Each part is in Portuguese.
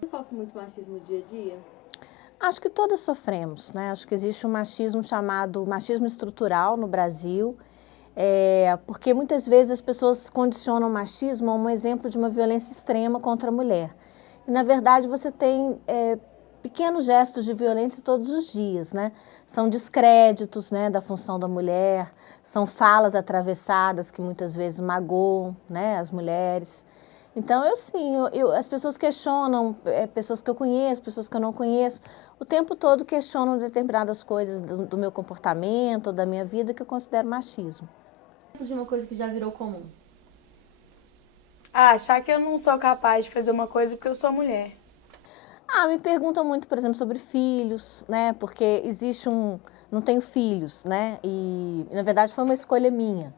Você sofre muito machismo no dia a dia? Acho que todas sofremos, né? Acho que existe um machismo chamado machismo estrutural no Brasil, porque muitas vezes as pessoas condicionam o machismo a um exemplo de uma violência extrema contra a mulher. E, na verdade, você tem pequenos gestos de violência todos os dias, né? São descréditos, né, da função da mulher, são falas atravessadas que muitas vezes magoam, né, as mulheres. Então, as pessoas questionam, pessoas que eu conheço, pessoas que eu não conheço, o tempo todo questionam determinadas coisas do meu comportamento, da minha vida, que eu considero machismo. De uma coisa que já virou comum. Achar que eu não sou capaz de fazer uma coisa porque eu sou mulher. Me perguntam muito, por exemplo, sobre filhos, né? Porque existe não tenho filhos, né? E na verdade foi uma escolha minha.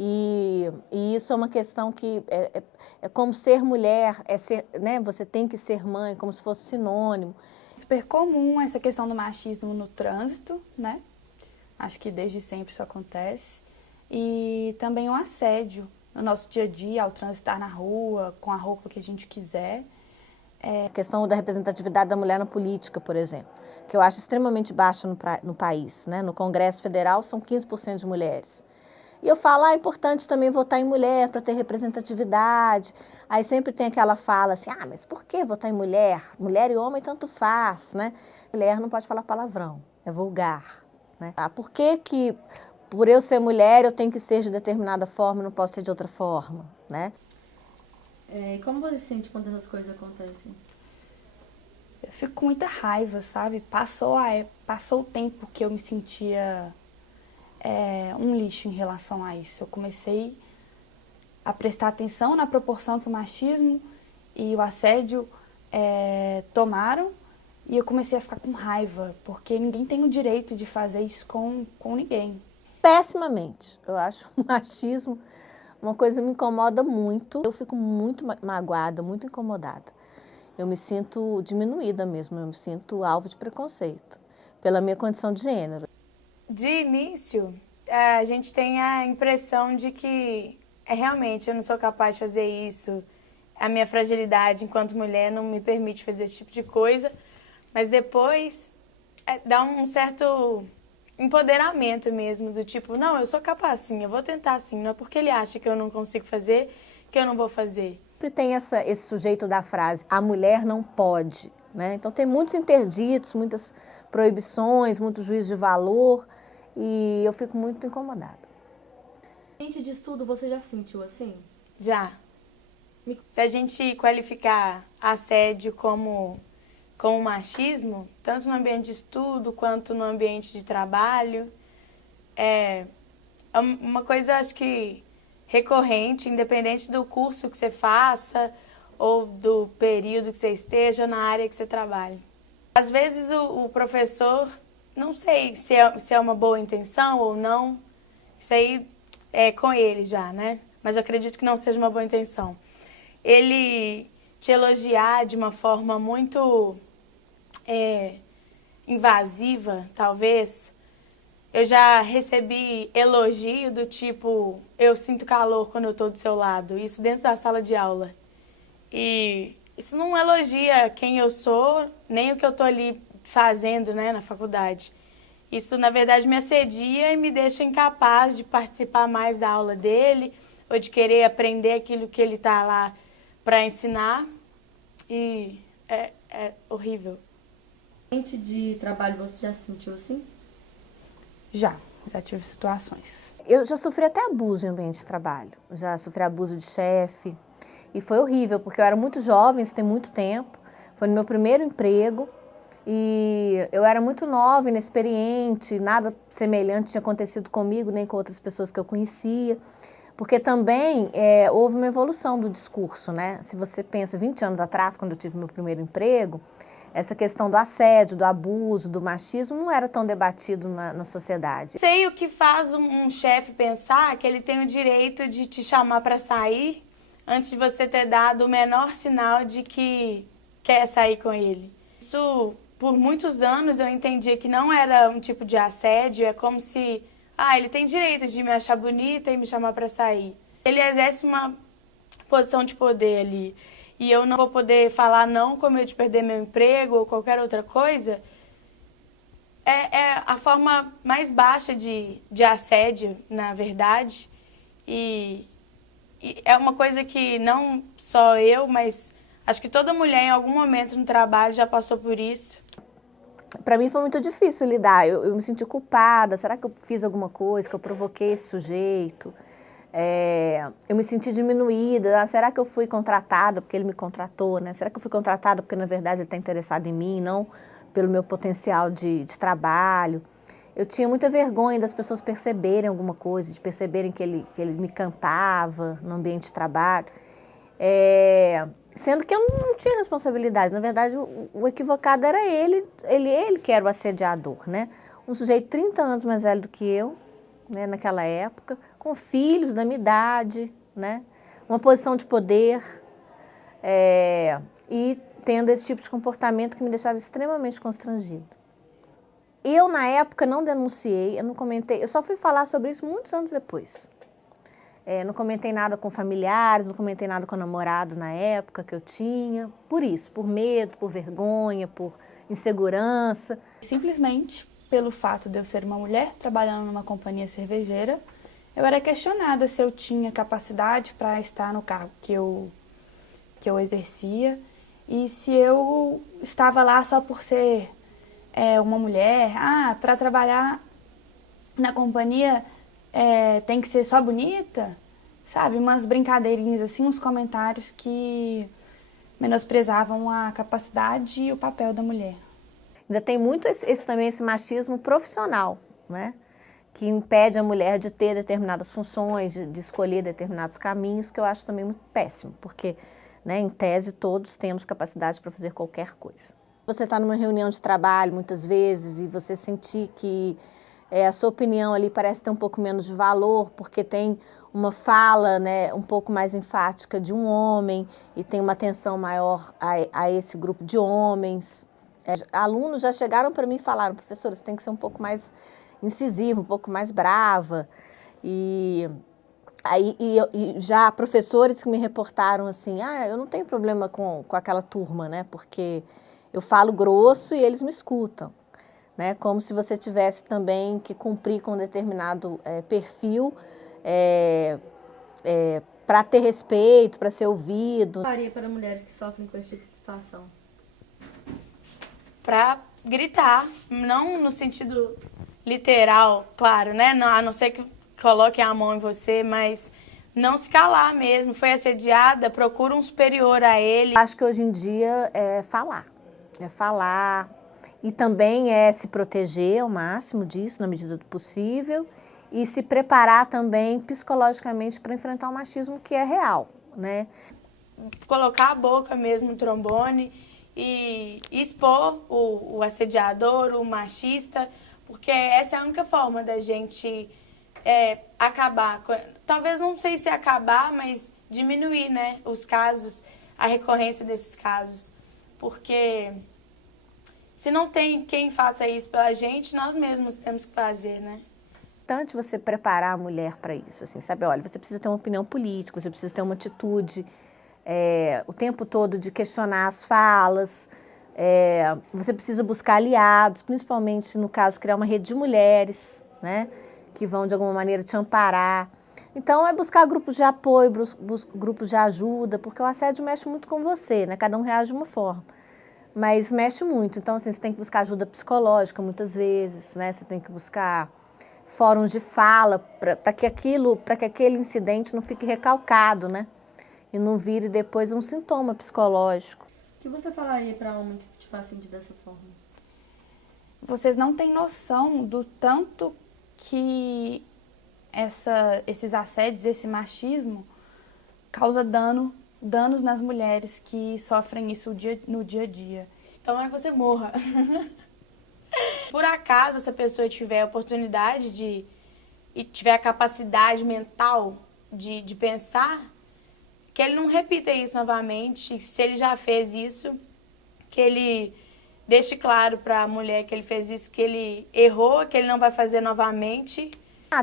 E isso é uma questão que é como ser mulher, né? Você tem que ser mãe, como se fosse sinônimo. Super comum essa questão do machismo no trânsito, né? Acho que desde sempre isso acontece. E também o assédio no nosso dia a dia, ao transitar na rua, com a roupa que a gente quiser. A questão da representatividade da mulher na política, por exemplo, que eu acho extremamente baixa no país, né? No Congresso Federal são 15% de mulheres. E eu falo, é importante também votar em mulher para ter representatividade. Aí sempre tem aquela fala assim, mas por que votar em mulher? Mulher e homem tanto faz, né? Mulher não pode falar palavrão, é vulgar, né? Por que por eu ser mulher eu tenho que ser de determinada forma e não posso ser de outra forma, né? E como você se sente quando essas coisas acontecem? Eu fico com muita raiva, sabe? Passou o tempo que eu me sentia um lixo em relação a isso. Eu comecei a prestar atenção na proporção que o machismo e o assédio tomaram e eu comecei a ficar com raiva, porque ninguém tem o direito de fazer isso com ninguém. Pessimamente. Eu acho o machismo uma coisa que me incomoda muito. Eu fico muito magoada, muito incomodada. Eu me sinto diminuída mesmo, eu me sinto alvo de preconceito pela minha condição de gênero. De início, a gente tem a impressão de que realmente eu não sou capaz de fazer isso. A minha fragilidade enquanto mulher não me permite fazer esse tipo de coisa. Mas depois dá um certo empoderamento mesmo, do tipo, não, eu sou capaz sim, eu vou tentar sim. Não é porque ele acha que eu não consigo fazer que eu não vou fazer. Sempre tem esse sujeito da frase, a mulher não pode, né? Então tem muitos interditos, muitas proibições, muito juízo de valor e eu fico muito incomodada. Ambiente de estudo, você já sentiu assim? Já. Se a gente qualificar assédio como machismo, tanto no ambiente de estudo quanto no ambiente de trabalho, é uma coisa, acho que, recorrente, independente do curso que você faça ou do período que você esteja na área que você trabalha. Às vezes o professor, não sei se é uma boa intenção ou não, isso aí é com ele já, né? Mas eu acredito que não seja uma boa intenção. Ele te elogiar de uma forma muito invasiva, talvez. Eu já recebi elogio do tipo, eu sinto calor quando eu estou do seu lado, isso dentro da sala de aula. E isso não elogia quem eu sou, nem o que eu estou ali fazendo, né, na faculdade. Isso, na verdade, me assedia e me deixa incapaz de participar mais da aula dele ou de querer aprender aquilo que ele está lá para ensinar. E é horrível. Ambiente de trabalho, você já se sentiu assim? Já tive situações. Eu já sofri até abuso em ambiente de trabalho, já sofri abuso de chefe e foi horrível, porque eu era muito jovem, isso tem muito tempo, foi no meu primeiro emprego e eu era muito nova, inexperiente, nada semelhante tinha acontecido comigo nem com outras pessoas que eu conhecia, porque também houve uma evolução do discurso, né? Se você pensa 20 anos atrás, quando eu tive meu primeiro emprego, essa questão do assédio, do abuso, do machismo não era tão debatido na sociedade. Sei o que faz um chefe pensar que ele tem o direito de te chamar para sair antes de você ter dado o menor sinal de que quer sair com ele. Isso, por muitos anos, eu entendia que não era um tipo de assédio, é como se, ele tem direito de me achar bonita e me chamar para sair. Ele exerce uma posição de poder ali. e eu não vou poder falar não com medo de perder meu emprego ou qualquer outra coisa, é a forma mais baixa de assédio, na verdade. E é uma coisa que não só eu, mas acho que toda mulher em algum momento no trabalho já passou por isso. Para mim foi muito difícil lidar, eu me senti culpada, será que eu fiz alguma coisa, que eu provoquei esse sujeito? Eu me senti diminuída, será que eu fui contratada porque ele me contratou, né? Será que eu fui contratada porque na verdade ele está interessado em mim, não pelo meu potencial de trabalho? Eu tinha muita vergonha das pessoas perceberem alguma coisa, de perceberem que ele me cantava no ambiente de trabalho. Sendo que eu não tinha responsabilidade. Na verdade, o equivocado era ele que era o assediador, né? Um sujeito 30 anos mais velho do que eu, né, naquela época, com filhos da minha idade, né? Uma posição de poder, e tendo esse tipo de comportamento que me deixava extremamente constrangida. Eu, na época, não denunciei, eu não comentei, eu só fui falar sobre isso muitos anos depois. Não comentei nada com familiares, não comentei nada com o namorado na época que eu tinha, por isso, por medo, por vergonha, por insegurança. Simplesmente pelo fato de eu ser uma mulher trabalhando numa companhia cervejeira, eu era questionada se eu tinha capacidade para estar no cargo que eu exercia e se eu estava lá só por ser uma mulher. Para trabalhar na companhia tem que ser só bonita, sabe? Umas brincadeirinhas assim, uns comentários que menosprezavam a capacidade e o papel da mulher. Ainda tem muito também esse machismo profissional, né? Que impede a mulher de ter determinadas funções, de escolher determinados caminhos, que eu acho também muito péssimo, porque, né, em tese todos temos capacidade para fazer qualquer coisa. Você está numa reunião de trabalho muitas vezes e você sentir que a sua opinião ali parece ter um pouco menos de valor, porque tem uma fala, né, um pouco mais enfática de um homem e tem uma atenção maior a esse grupo de homens. Alunos já chegaram para mim e falaram: professora, você tem que ser um pouco mais incisiva, um pouco mais brava. E já professores que me reportaram assim: eu não tenho problema com aquela turma, né, porque eu falo grosso e eles me escutam. Né, como se você tivesse também que cumprir com um determinado perfil para ter respeito, para ser ouvido. Faria para mulheres que sofrem com esse tipo de situação? Para gritar, não no sentido literal, claro, né? A não ser que coloquem a mão em você, mas não se calar mesmo. Foi assediada, procura um superior a ele. Acho que hoje em dia é falar. E também se proteger ao máximo disso, na medida do possível, e se preparar também psicologicamente para enfrentar o machismo que é real, né? Colocar a boca mesmo no trombone e expor o assediador, o machista, porque essa é a única forma da gente acabar, talvez não sei se acabar, mas diminuir, né, os casos, a recorrência desses casos, porque se não tem quem faça isso pela gente, nós mesmos temos que fazer, né? É importante você preparar a mulher para isso, assim, sabe? Olha, você precisa ter uma opinião política, você precisa ter uma atitude o tempo todo de questionar as falas, você precisa buscar aliados, principalmente no caso criar uma rede de mulheres, né, que vão de alguma maneira te amparar. Então é buscar grupos de apoio, grupos de ajuda, porque o assédio mexe muito com você, né? Cada um reage de uma forma. Mas mexe muito, então assim, você tem que buscar ajuda psicológica muitas vezes, né? Você tem que buscar fóruns de fala para que aquele incidente não fique recalcado, né? E não vire depois um sintoma psicológico. O que você falaria para homem que te faz sentir dessa forma? Vocês não têm noção do tanto que esses assédios, esse machismo causa danos nas mulheres que sofrem isso no dia a dia. Então você morra. Por acaso essa pessoa tiver a oportunidade e tiver a capacidade mental de pensar, que ele não repita isso novamente. Se ele já fez isso, que ele deixe claro para a mulher que ele fez isso, que ele errou, que ele não vai fazer novamente.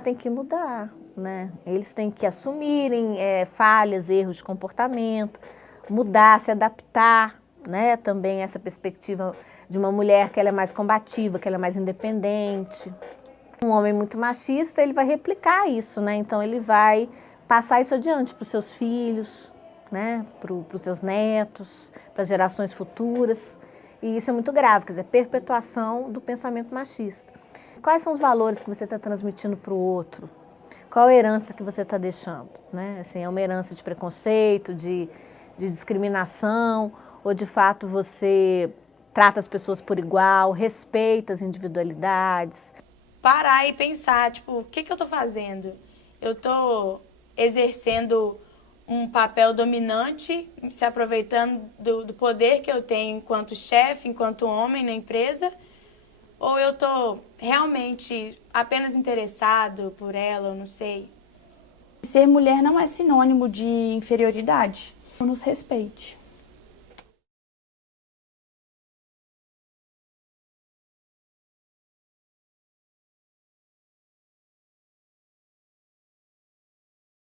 Tem que mudar, né? Eles têm que assumirem falhas, erros de comportamento. mudar, se adaptar, né? Também essa perspectiva de uma mulher que ela é mais combativa, que ela é mais independente. Um homem muito machista, ele vai replicar isso, né? Então ele vai passar isso adiante para os seus filhos, né? Para os seus netos, para as gerações futuras. E isso é muito grave, quer dizer, perpetuação do pensamento machista. Quais são os valores que você está transmitindo para o outro? Qual a herança que você está deixando? Né? Assim, é uma herança de preconceito, de discriminação, ou de fato você trata as pessoas por igual, respeita as individualidades? Parar e pensar, tipo, o que eu tô fazendo? Eu tô exercendo um papel dominante, se aproveitando do poder que eu tenho enquanto chefe, enquanto homem na empresa, ou eu tô realmente apenas interessado por ela, eu não sei. Ser mulher não é sinônimo de inferioridade. Nos respeite.